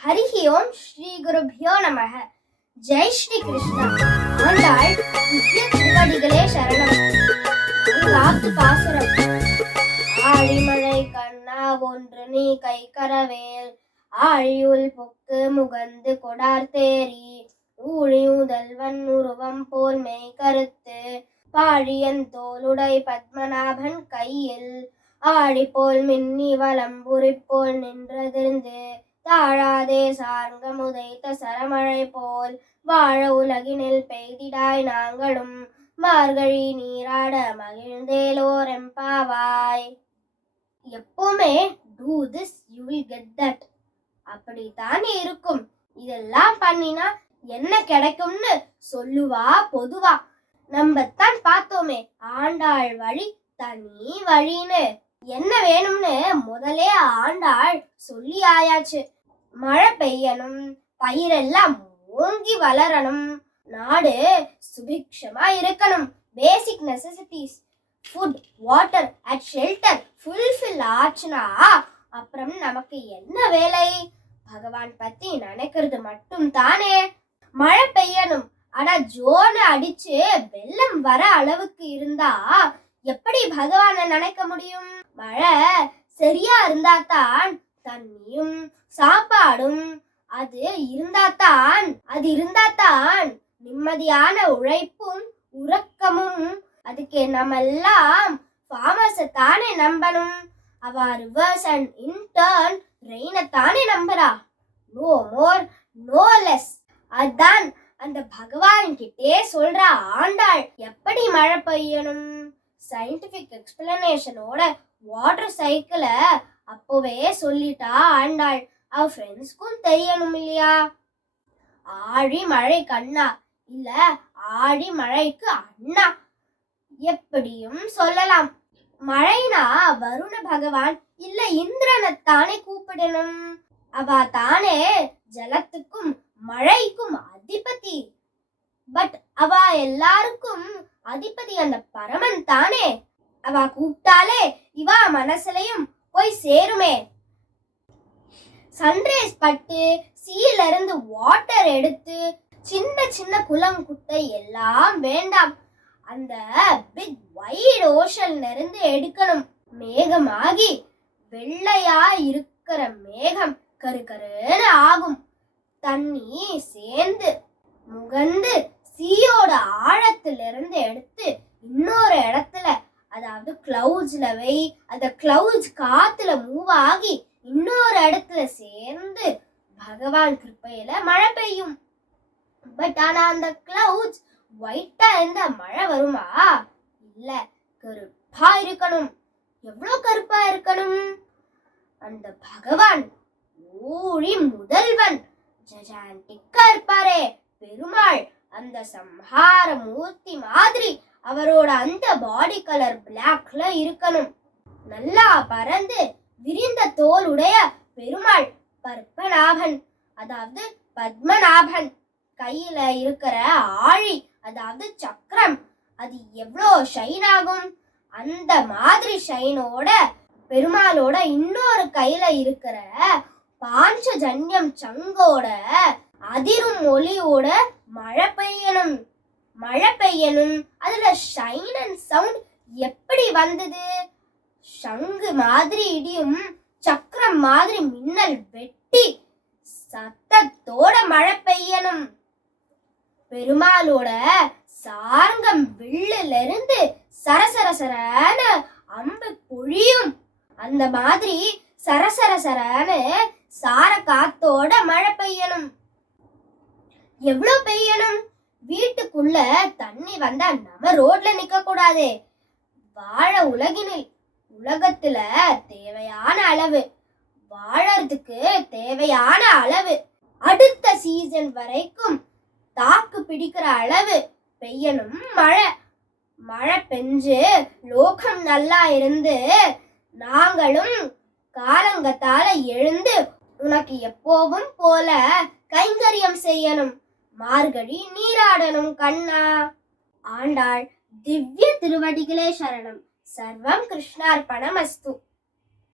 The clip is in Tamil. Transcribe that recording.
ஹரிஹி ஓம் ஸ்ரீ குருபியோ நமக. ஜெய் ஸ்ரீ கிருஷ்ணா. ஆண்டாள் திவ்ய திருவடிகளே சரணம். நான்காவது பாசுரம். ஆழிமழை கண்ணா ஒன்று நீ கை கரவேல், ஆழியுள் பொக்கு முகந்து கொடார் தேரி, ஊழியுதல்வன் உருவம் போல் மெய் கருத்து, பாழியன் தோளுடை பத்மநாபன் கையில், ஆழி போல் மின்னி வலம்புரி போல் நின்றதிர்ந்து, தாழாதே சார்கம் உதைத்த சரமழை போல், வாழ உலகினில் பெய்திடாய் நாங்களும், மார்கழி நீராட மகிழ்ந்தேலோர் எம்பாவாய். எப்பவுமே do this you will get that, அப்படித்தானே இருக்கும். இதெல்லாம் பண்ணினா என்ன கிடைக்கும்னு சொல்லுவா பொதுவா. நம்ம தான் பார்த்தோமே ஆண்டாள் வழி தனி வழின்னு. என்ன வேணும்னு முதலே ஆண்டாள் சொல்லி ஆயாச்சு. மழை பெய்யணும், பயிரெல்லாம் ஓங்கி வளரணும், நாடு சுபிக்ஷமா இருக்கணும். Basic necessities food, water and shelter fulfil ஆச்சுனா அப்புறம் நமக்கு என்ன வேலை? பகவான் பத்தி நினைக்கிறது மட்டும் தானே. மழை பெய்யணும், ஆனா ஜோன்னு அடிச்சு வெள்ளம் வர அளவுக்கு இருந்தா எப்படி பகவானை நினைக்க முடியும்? மழை சரியா இருந்தாதான் தண்ணியும் சாப்பாடும் அது இருந்தாதான் நிம்மதியான உழைப்பும் உறக்கமும். அதுக்கு நம்ம எல்லாம் ஃபார்மர்ஸை தானே நம்பணும். அவ ரிவர்ஸ் அண்ட் இன்டர்ன் ரெயினை தானே நம்புறா. No more no less. அதான் அந்த பகவான் கிட்டே சொல்றா ஆண்டாள் எப்படி மழை பெய்யணும். சயின்டிபிக் எக்ஸ்பிளனேஷனோட வாட்டர் சைக்கிளை அப்போவே சொல்லிட்டா ஆண்டாள். அவ ஃப்ரெண்ட்ஸ்க்கும் தெரியணும் இல்லையா? ஆழி மழை கண்ணா இல்ல ஆழி மழைக்கு அண்ணா எப்படியும் சொல்லலாம். மழைனா வருண பகவான் இல்ல இந்திரனைத்தானே கூப்பிடணும். அவ தானே ஜலத்துக்கும் மழைக்கும் அதிபதி. பட் அவ எல்லாருக்கும் அதிபதி அந்த பரமன் தானே. அவ கூப்பிட்டாலே இவ மனசுலயும் போய் சேருமே. சன்ரைஸ் பட்டு சீல இருந்து வாட்டர் எடுத்து சின்ன சின்ன குளம் குட்டை எல்லாம் வேண்டாம், அந்த பிக் வைட் ஓஷன்ல இருந்து எடுக்கணும். மேகமாகி வெள்ளையா இருக்கிற மேகம் கருகருன்னு ஆகும். தண்ணி சேர்ந்து முகந்து சீயோட ஆழத்திலிருந்து எடுத்து இன்னொரு இடத்துல, அதாவது கிளவுட்ஸ்ல வை. அந்த கிளவுட்ஸ் காத்துல மூவ் ஆகி இன்னொரு இடத்துல சேர்ந்து பகவான் கிருப்பையில மழை பெய்யும். பட் ஆனா அந்த கிளவுட்ஸ் ஒயிட்டா இருந்தா மழை வருமா? இல்ல, கருப்பா இருக்கணும். எவ்வளவு கருப்பா இருக்கணும்? அந்த பகவான் ஊழி முதல்வன் ஜஜாண்டிக்கா இருப்பாரே பெருமாள், அந்த சம்ஹார மூர்த்தி மாதிரி அவரோட அந்த பாடி கலர் பிளாக்ல இருக்கணும். நல்லா பறந்து விரிந்த தோல் உடைய பெருமாள் பத்மநாபன், அதாவது பத்மநாபன். கையில இருக்கிற ஆழி, அதாவது சக்கரம், அது எவ்வளோ ஷைன் ஆகும். அந்த மாதிரி ஷைனோட பெருமாளோட இன்னொரு கையில இருக்கிற பாஞ்சஜன்யம் சங்கோட அதிரும் ஒளியோட மழை பெய்யணும். அதுல ஷைன் அண்ட் சவுண்ட் எப்படி வந்தது? சங்கு மாதிரி இடியும், சக்கரம் மாதிரி மின்னல் வெட்டி சத்தத்தோட மழை பெய்யணும். பெருமாளோட சார்கம் வில்லுல இருந்து சரசரசரன அம்பு பொழியும். அந்த மாதிரி சரசரசரன சார காத்தோட மழை பெய்யணும். எவ்வளவு பெய்யணும்? வீட்டுக்குள்ள தண்ணி வந்தா நம்ம ரோட்ல நிக்க கூடாது. வாழ உலகத்துல தேவையான அளவு, வாழறதுக்கு தேவையான அளவு, அடுத்த சீசன் வரைக்கும் தாக்கு பிடிக்கிற அளவு பெய்யணும் மழை பெஞ்சு லோகம் நல்லா இருந்து நாங்களும் காலங்கத்தால எழுந்து உனக்கு எப்போவும் போல கைங்கரியம் செய்யணும். மார்கழி நீராடணும் கண்ணா. ஆண்டாள் திவ்ய திருவடிகளே சரணம். சர்வம் கிருஷ்ணார்ப்பணமஸ்து.